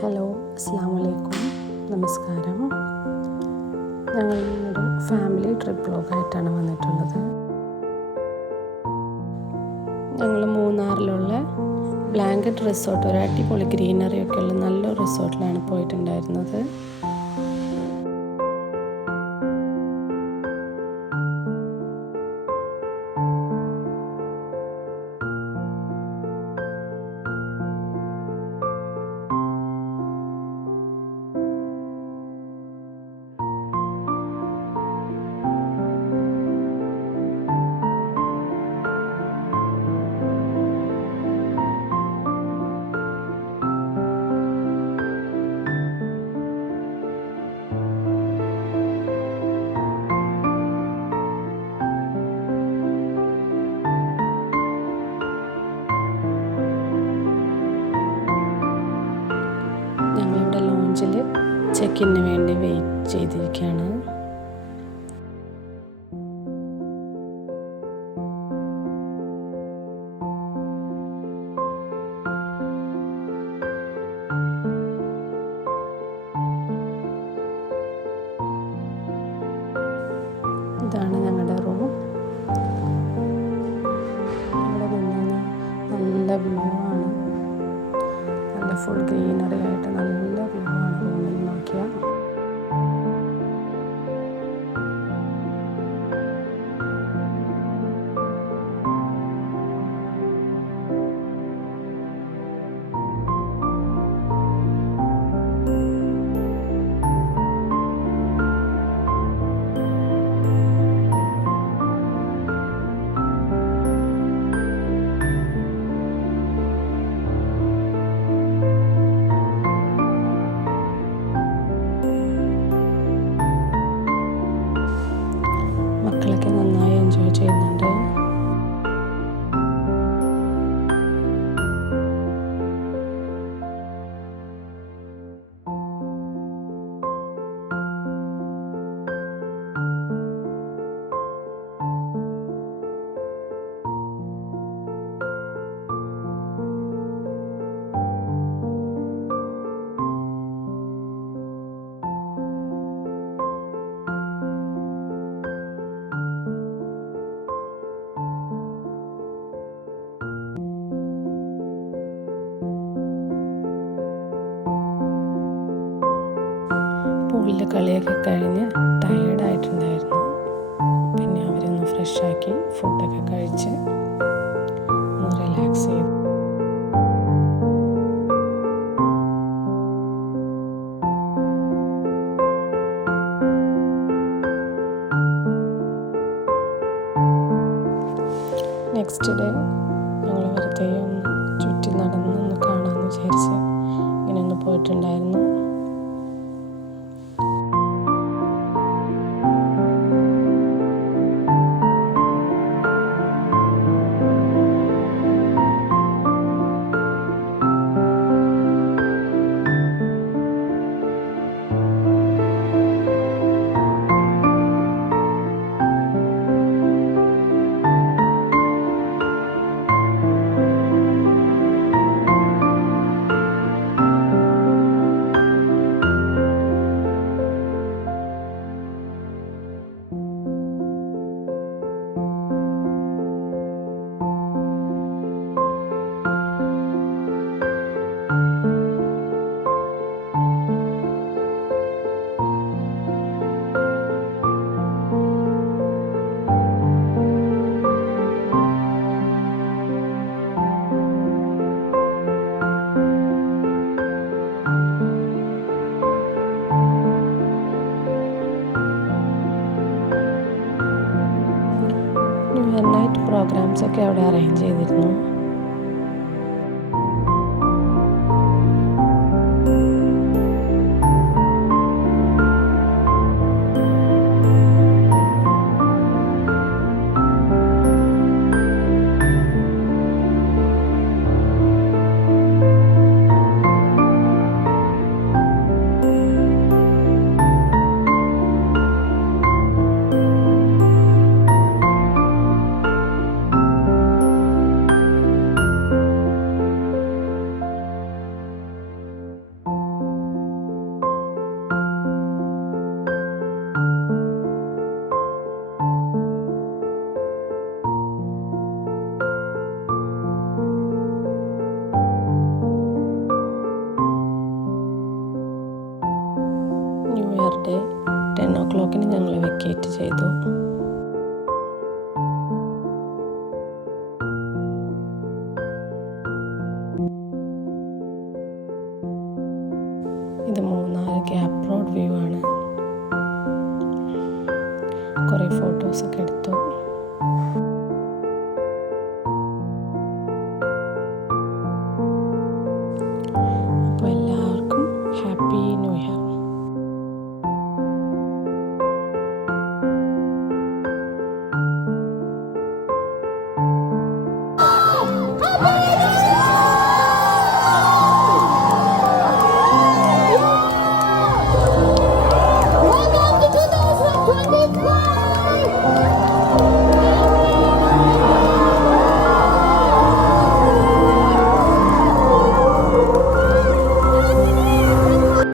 Hello, അസ്സലാമു അലൈക്കും, നമസ്കാരം. ഞങ്ങളൊരു ഫാമിലി ട്രിപ്പ് വ്ലോഗായിട്ടാണ് വന്നിട്ടുള്ളത്. ഞങ്ങൾ മൂന്നാറിലുള്ള ബ്ലാങ്കറ്റ് റിസോർട്ട്, ഒരു അടിപൊളി ഗ്രീനറി ഒക്കെ ഉള്ള നല്ലൊരു റിസോർട്ടിലാണ് പോയിട്ടുണ്ടായിരുന്നത്. ഞങ്ങളിവിടെ ലോഞ്ചിൽ ചെക്കിന് വേണ്ടി വെയിറ്റ് ചെയ്തിരിക്കുകയാണ്. ഇതാണ് ഞങ്ങളുടെ റൂം. ഇവിടെ നിന്ന് നല്ല വ്യൂ ആണ്. നല്ല ഫുൾ ഗ്രീനറി ആയിട്ട് നല്ല വ്യൂ ആണ് റൂമിൽ നോക്കിയാൽ. മക്കളൊക്കെ നന്നായി എൻജോയ് ചെയ്യുന്നുണ്ട്. പൂളിലെ കളിയൊക്കെ കഴിഞ്ഞ് ടയേർഡായിട്ടുണ്ടായിരുന്നു. പിന്നെ അവരൊന്ന് ഫ്രഷാക്കി ഫുഡൊക്കെ കഴിച്ച് ഒന്ന് റിലാക്സ് ചെയ്തു. നെക്സ്റ്റ് ഡേ ഞങ്ങൾ വെറുതെ ഒന്ന് ചുറ്റി നടന്നൊന്ന് കാണാമെന്ന് വിചാരിച്ച് ഇങ്ങനെ ഒന്ന് പോയിട്ടുണ്ടായിരുന്നു. നൈറ്റ് പ്രോഗ്രാംസ് ഒക്കെ അവിടെ അറേഞ്ച് ചെയ്തിരുന്നു. o'clock ഞങ്ങൾ വെക്കേറ്റ് ചെയ്തു. ഇത് മൂന്നാർ ഗ്യാപ്പ് റോഡ് വ്യൂ ആണ്. കുറേ ഫോട്ടോസൊക്കെ എടുത്തു.